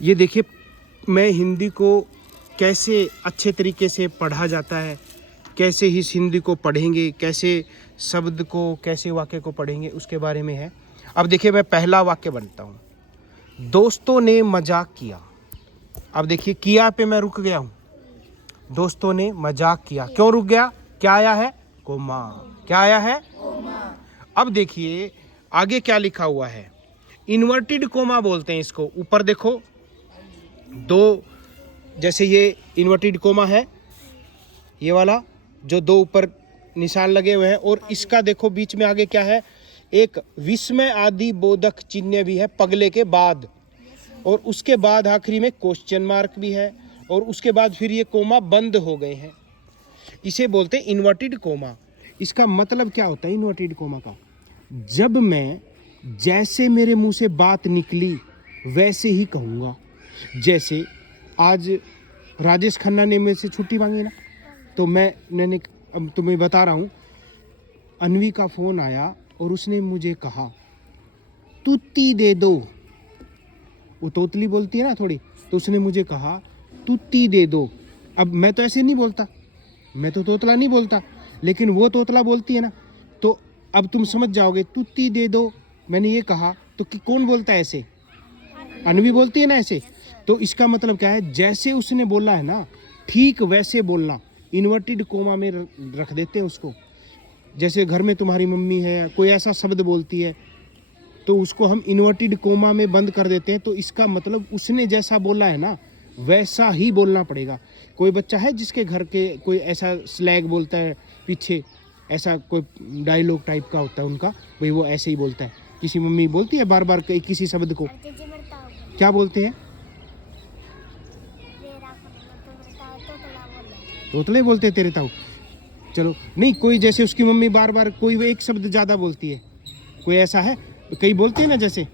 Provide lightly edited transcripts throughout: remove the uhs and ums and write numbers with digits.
ये देखिए मैं हिंदी को कैसे अच्छे तरीके से पढ़ा जाता है, कैसे इस हिंदी को पढ़ेंगे, कैसे शब्द को, कैसे वाक्य को पढ़ेंगे, उसके बारे में है। अब देखिए मैं पहला वाक्य बनता हूँ, दोस्तों ने मजाक किया। अब देखिए किया पे मैं रुक गया हूँ, दोस्तों ने मजाक किया, क्यों रुक गया? क्या आया है? कोमा। क्या आया है? कोमा। अब देखिए आगे क्या लिखा हुआ है, इन्वर्टेड कोमा बोलते हैं इसको। ऊपर देखो दो, जैसे ये इन्वर्टेड कोमा है, ये वाला जो दो ऊपर निशान लगे हुए हैं, और इसका देखो बीच में आगे क्या है, एक विस्मय आदि बोधक चिन्ह भी है पगले के बाद, और उसके बाद आखिरी में क्वेश्चन मार्क भी है, और उसके बाद फिर ये कोमा बंद हो गए हैं। इसे बोलते हैं इन्वर्टेड कोमा। इसका मतलब क्या होता है इन्वर्टेड कोमा का? जब मैं, जैसे मेरे मुंह से बात निकली वैसे ही कहूँगा। जैसे आज राजेश खन्ना ने मेरे से छुट्टी मांगी ना, तो मैंने अब तुम्हें बता रहा हूँ, अन्वी का फ़ोन आया और उसने मुझे कहा तुत्ती दे दो। वो तोतली बोलती है ना थोड़ी, तो उसने मुझे कहा तुत्ती दे दो। अब मैं तो ऐसे नहीं बोलता, मैं तो तोतला नहीं बोलता, लेकिन वो तोतला बोलती है ना, तो अब तुम समझ जाओगे तुत्ती दे दो मैंने ये कहा, तो कि कौन बोलता है ऐसे? अन्वी बोलती है ना ऐसे। तो इसका मतलब क्या है, जैसे उसने बोला है ना ठीक वैसे बोलना। इन्वर्टेड कोमा में रख देते हैं उसको। जैसे घर में तुम्हारी मम्मी है, कोई ऐसा शब्द बोलती है तो उसको हम इन्वर्टेड कोमा में बंद कर देते हैं, तो इसका मतलब उसने जैसा बोला है ना वैसा ही बोलना पड़ेगा। कोई बच्चा है जिसके घर के कोई ऐसा स्लैग बोलता है पीछे, ऐसा कोई डायलॉग टाइप का होता है उनका, भाई वो ऐसे ही बोलता है। किसी मम्मी बोलती है बार बार किसी शब्द को, क्या बोलते हैं? तोतले बोलते हैं तेरे ताऊ। चलो नहीं, कोई जैसे उसकी मम्मी बार बार कोई एक शब्द ज़्यादा बोलती है, कोई ऐसा है, कई बोलते हैं ना जैसे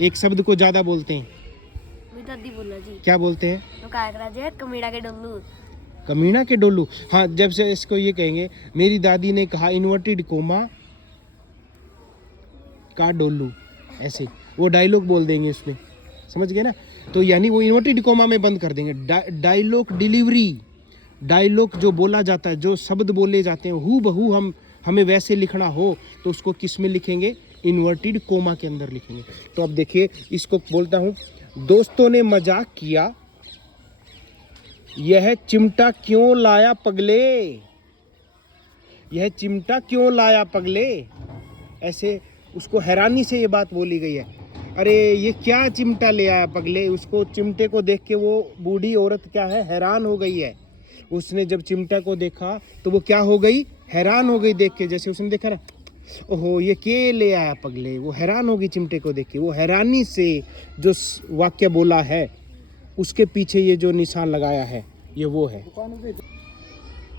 एक शब्द को ज़्यादा बोलते हैं। दादी बोला जी, क्या बोलते हैं? तो क्या कमीना के डोलू। कमीना के डोलू। हाँ, जब से इसको ये कहेंगे मेरी दादी ने कहा इन्वर्टेड कोमा का डोलू, ऐसे वो डायलॉग बोल देंगे उसमें, समझ गए ना? तो यानी वो इन्वर्टेड कोमा में बंद कर देंगे। डायलॉग डिलीवरी, डायलॉग जो बोला जाता है, जो शब्द बोले जाते हैं हू बहू हमें वैसे लिखना हो तो उसको किस में लिखेंगे? इन्वर्टेड कोमा के अंदर लिखेंगे। तो अब देखिए इसको बोलता हूँ, दोस्तों ने मजाक किया, यह चिमटा क्यों लाया पगले, यह चिमटा क्यों लाया पगले। ऐसे उसको हैरानी से ये बात बोली गई है, अरे ये क्या चिमटा ले आया पगले। उसको चिमटे को देख के वो बूढ़ी औरत क्या है, हैरान हो गई है। उसने जब चिमटा को देखा तो वो क्या हो गई, हैरान हो गई देख के। जैसे उसने देखा ना, ओहो ये के ले आया पगले, वो हैरान होगी चिमटे को देख के। वो हैरानी से जो वाक्य बोला है उसके पीछे ये जो निशान लगाया है ये वो है।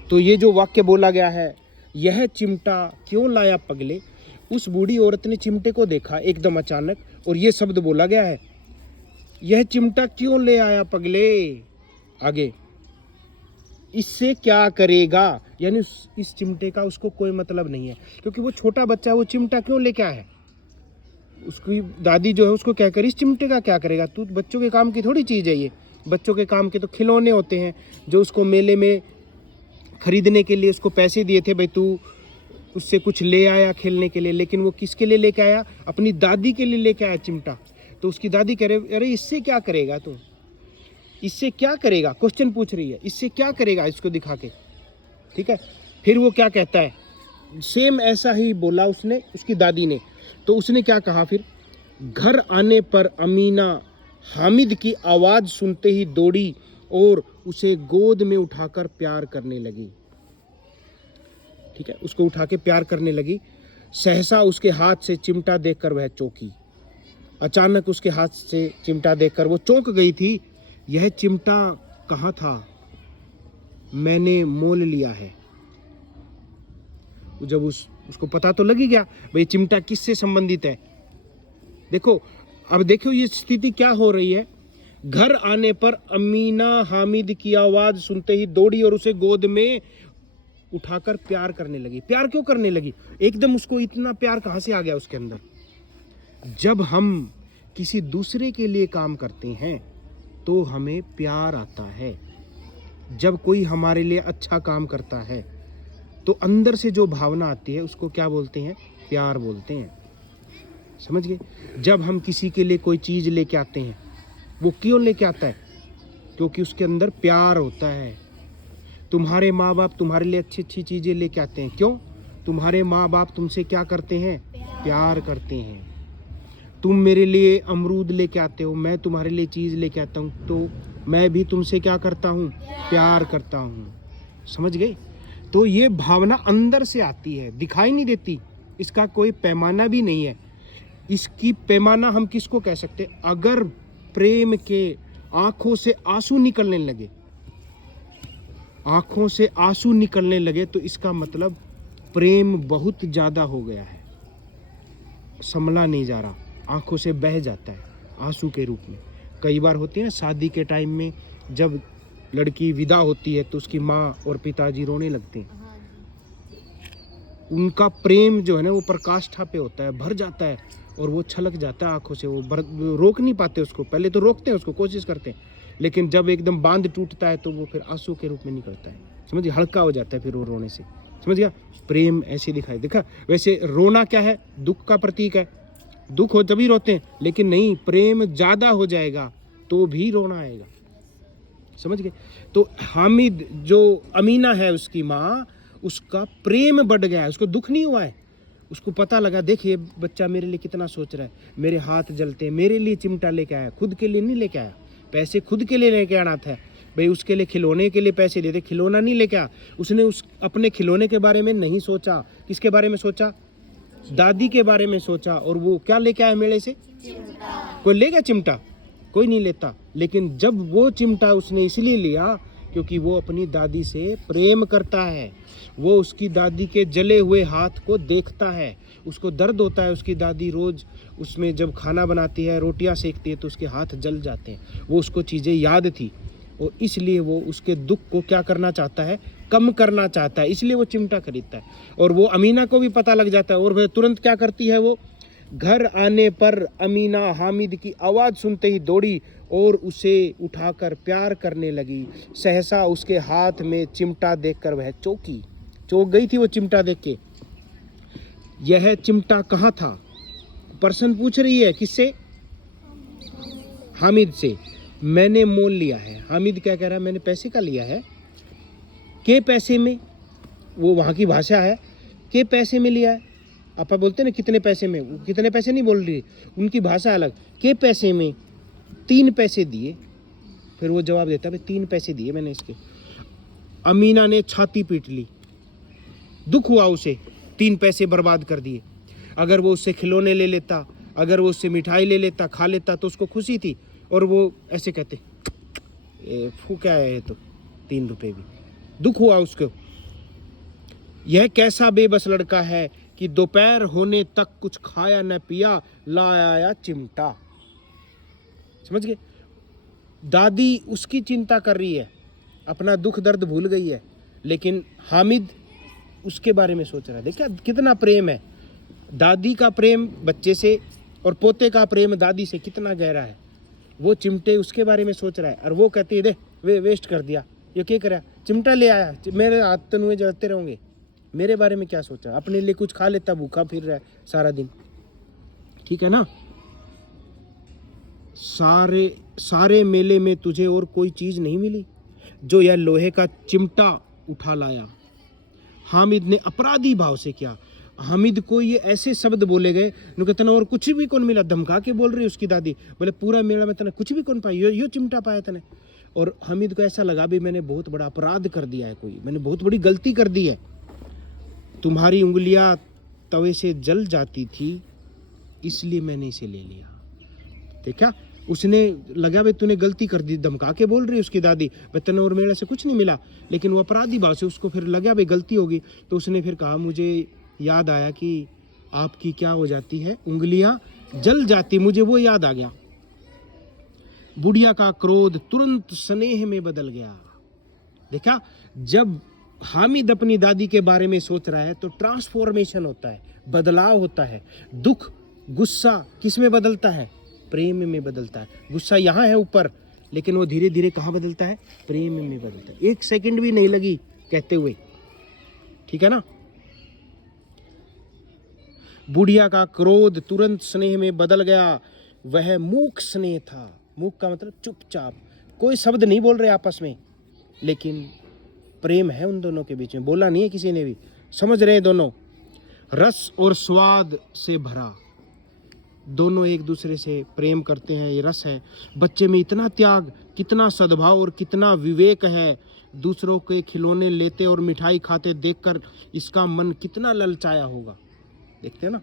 तो ये जो वाक्य बोला गया है, यह चिमटा क्यों लाया पगले, उस बूढ़ी औरत ने चिमटे को देखा एकदम अचानक और ये शब्द बोला गया है, यह चिमटा क्यों ले आया पगले। आगे, इससे क्या करेगा, यानी इस चिमटे का उसको कोई मतलब नहीं है, क्योंकि वो छोटा बच्चा, वो चिमटा क्यों लेके आया है। उसकी दादी जो है उसको क्या करे, इस चिमटे का क्या करेगा, तू बच्चों के काम की थोड़ी चीज़ है ये। बच्चों के काम के तो खिलौने होते हैं जो उसको मेले में खरीदने के लिए उसको पैसे दिए थे, भाई तू उससे कुछ ले आया खेलने के लिए, लेकिन वो किसके लिए लेके आया, अपनी दादी के लिए लेके आया चिमटा। तो उसकी दादी कह रहे, अरे इससे क्या करेगा तू, इससे क्या करेगा, क्वेश्चन पूछ रही है, इससे क्या करेगा इसको दिखा के। ठीक है, फिर वो क्या कहता है, सेम ऐसा ही बोला उसने, उसकी दादी ने। तो उसने क्या कहा फिर, घर आने पर अमीना हामिद की आवाज़ सुनते ही दौड़ी और उसे गोद में उठाकर प्यार करने लगी। ठीक है, उसको उठा के प्यार करने लगी। सहसा उसके हाथ से चिमटा देखकर वह चौंकी। अचानक उसके हाथ से चिमटा देखकर वो चौंक गई थी। यह चिमटा कहाँ था, मैंने मोल लिया है। जब उसको पता तो लग ही गया भाई चिमटा किससे संबंधित है। देखो अब देखो ये स्थिति क्या हो रही है, घर आने पर अमीना हामिद की आवाज सुनते ही दौड़ी और उसे गोद में उठाकर प्यार करने लगी। प्यार क्यों करने लगी, एकदम उसको इतना प्यार कहाँ से आ गया उसके अंदर। जब हम किसी दूसरे के लिए काम करते हैं तो हमें प्यार आता है। जब कोई हमारे लिए अच्छा काम करता है तो अंदर से जो भावना आती है उसको क्या बोलते हैं? प्यार बोलते हैं। समझ गए? जब हम किसी के लिए कोई चीज़ लेके आते हैं, वो क्यों लेके आता है? क्योंकि उसके अंदर प्यार होता है। तुम्हारे माँ बाप तुम्हारे लिए अच्छी अच्छी चीज़ें लेके आते हैं, क्यों? तुम्हारे माँ बाप तुमसे क्या करते हैं? प्यार करते हैं। तुम मेरे लिए अमरूद लेके आते हो, मैं तुम्हारे लिए चीज़ लेके आता हूँ, तो मैं भी तुमसे क्या करता हूँ? प्यार करता हूँ। समझ गए? तो ये भावना अंदर से आती है, दिखाई नहीं देती। इसका कोई पैमाना भी नहीं है। इसकी पैमाना हम किसको कह सकते हैं? अगर प्रेम के आंखों से आंसू निकलने लगे, आंखों से आंसू निकलने लगे, तो इसका मतलब प्रेम बहुत ज़्यादा हो गया है, संभला नहीं जा रहा, आंखों से बह जाता है आंसू के रूप में। कई बार होती है ना, शादी के टाइम में जब लड़की विदा होती है तो उसकी माँ और पिताजी रोने लगते हैं। उनका प्रेम जो है ना वो प्रकाष्ठा पे होता है, भर जाता है और वो छलक जाता है आंखों से। वो रोक नहीं पाते उसको, पहले तो रोकते हैं उसको, कोशिश करते हैं, लेकिन जब एकदम बांध टूटता है तो वो फिर आंसू के रूप में निकलता है। समझिए? हल्का हो जाता है फिर वो रोने से। समझ गया? प्रेम ऐसे दिखाई देखा। वैसे रोना क्या है? दुख का प्रतीक है। दुख हो तभी रोते हैं, लेकिन नहीं, प्रेम ज़्यादा हो जाएगा तो भी रोना आएगा। समझ गए? तो हामिद जो अमीना है उसकी माँ, उसका प्रेम बढ़ गया है, उसको दुख नहीं हुआ है। उसको पता लगा, देखिए बच्चा मेरे लिए कितना सोच रहा है, मेरे हाथ जलते हैं, मेरे लिए चिमटा लेके आया, खुद के लिए नहीं लेके आया। पैसे खुद के लिए लेके आना था भाई, उसके लिए खिलौने के लिए पैसे देते, खिलौना नहीं लेके आया। उसने उस अपने खिलौने के बारे में नहीं सोचा। किसके बारे में सोचा? दादी के बारे में सोचा। और वो क्या लेके आया मेले से? कोई ले गया चिमटा? कोई नहीं लेता। लेकिन जब वो चिमटा उसने इसलिए लिया क्योंकि वो अपनी दादी से प्रेम करता है। वो उसकी दादी के जले हुए हाथ को देखता है, उसको दर्द होता है। उसकी दादी रोज उसमें जब खाना बनाती है, रोटियां सेकती है, तो उसके हाथ जल जाते हैं। वो उसको चीज़ें याद थी और इसलिए वो उसके दुख को क्या करना चाहता है? कम करना चाहता है, इसलिए वो चिमटा खरीदता है। और वो अमीना को भी पता लग जाता है और वह तुरंत क्या करती है? वो घर आने पर अमीना हामिद की आवाज़ सुनते ही दौड़ी और उसे उठाकर प्यार करने लगी। सहसा उसके हाथ में चिमटा देखकर वह चौंक गई थी। वो चिमटा देख के, यह चिमटा कहाँ था? पर्सन पूछ रही है, किससे? हामिद से। मैंने मोल लिया है। हामिद क्या कह रहा है? मैंने पैसे का लिया है। के पैसे में? वो वहाँ की भाषा है, के पैसे में लिया है। आपा बोलते हैं ना कितने पैसे में, वो कितने पैसे नहीं बोल रही, उनकी भाषा अलग। के पैसे में? 3 पैसे दिए। फिर वो जवाब देता है, 3 पैसे दिए मैंने इसके। अमीना ने छाती पीट ली, दुख हुआ उसे, 3 पैसे बर्बाद कर दिए। अगर वो उससे खिलौने ले लेता, अगर वो उससे मिठाई ले लेता, खा लेता, तो उसको खुशी थी। और वो ऐसे कहते, क्या है तो 3 रुपए भी। दुख हुआ उसको। यह कैसा बेबस लड़का है कि दोपहर होने तक कुछ खाया न पिया, लाया चिमटा। समझ गए? दादी उसकी चिंता कर रही है, अपना दुख दर्द भूल गई है, लेकिन हामिद उसके बारे में सोच रहा है। देखिए कितना प्रेम है। दादी का प्रेम बच्चे से और पोते का प्रेम दादी से कितना गहरा है। वो चिमटे उसके बारे में सोच रहा है और वो कहती है, दे वे वेस्ट कर दिया, ये क्या करा, चिमटा ले आया, मेरे हाथ तनुए जलते रहोगे, मेरे बारे में क्या सोचा? अपने लिए कुछ खा लेता, भूखा फिर रहा है सारा दिन। ठीक है ना? सारे मेले में तुझे और कोई चीज नहीं मिली जो यह लोहे का चिमटा उठा लाया। हामिद ने अपराधी भाव से किया। हामिद को ये ऐसे शब्द बोले गए, तना और कुछ भी कौन मिला। धमका के बोल रही है उसकी दादी, बोले पूरा मेला में तना कुछ भी कौन पाई, यो चिमटा पाया तने। और हामिद को ऐसा लगा भी मैंने बहुत बड़ा अपराध कर दिया है, कोई मैंने बहुत बड़ी गलती कर दी है। तुम्हारी उंगलियां तवे से जल जाती थी इसलिए मैंने इसे ले लिया। देखा, उसने लगा भाई तूने गलती कर दी, धमका के बोल रही उसकी दादी, तने और मेले से कुछ नहीं मिला। लेकिन वो अपराधी भाव से उसको फिर लगा भाई गलती होगी, तो उसने फिर कहा, मुझे याद आया कि आपकी क्या हो जाती है, उंगलियां जल जाती, मुझे वो याद आ गया। बुढ़िया का क्रोध तुरंत स्नेह में बदल गया। देखा, जब हामिद अपनी दादी के बारे में सोच रहा है तो ट्रांसफॉर्मेशन होता है, बदलाव होता है। दुख गुस्सा किस में बदलता है? प्रेम में बदलता है। गुस्सा यहाँ है ऊपर, लेकिन वो धीरे धीरे कहाँ बदलता है? प्रेम में बदलता है। 1 सेकंड भी नहीं लगी कहते हुए, ठीक है ना। बुढ़िया का क्रोध तुरंत स्नेह में बदल गया। वह मूक स्नेह था। मूक का मतलब चुपचाप, कोई शब्द नहीं बोल रहे आपस में, लेकिन प्रेम है उन दोनों के बीच में, बोला नहीं है किसी ने भी, समझ रहे हैं दोनों। रस और स्वाद से भरा, दोनों एक दूसरे से प्रेम करते हैं, ये रस है। बच्चे में इतना त्याग, कितना सद्भाव और कितना विवेक है। दूसरों के खिलौने लेते और मिठाई खाते देखकर इसका मन कितना ललचाया होगा। देखते हैं ना।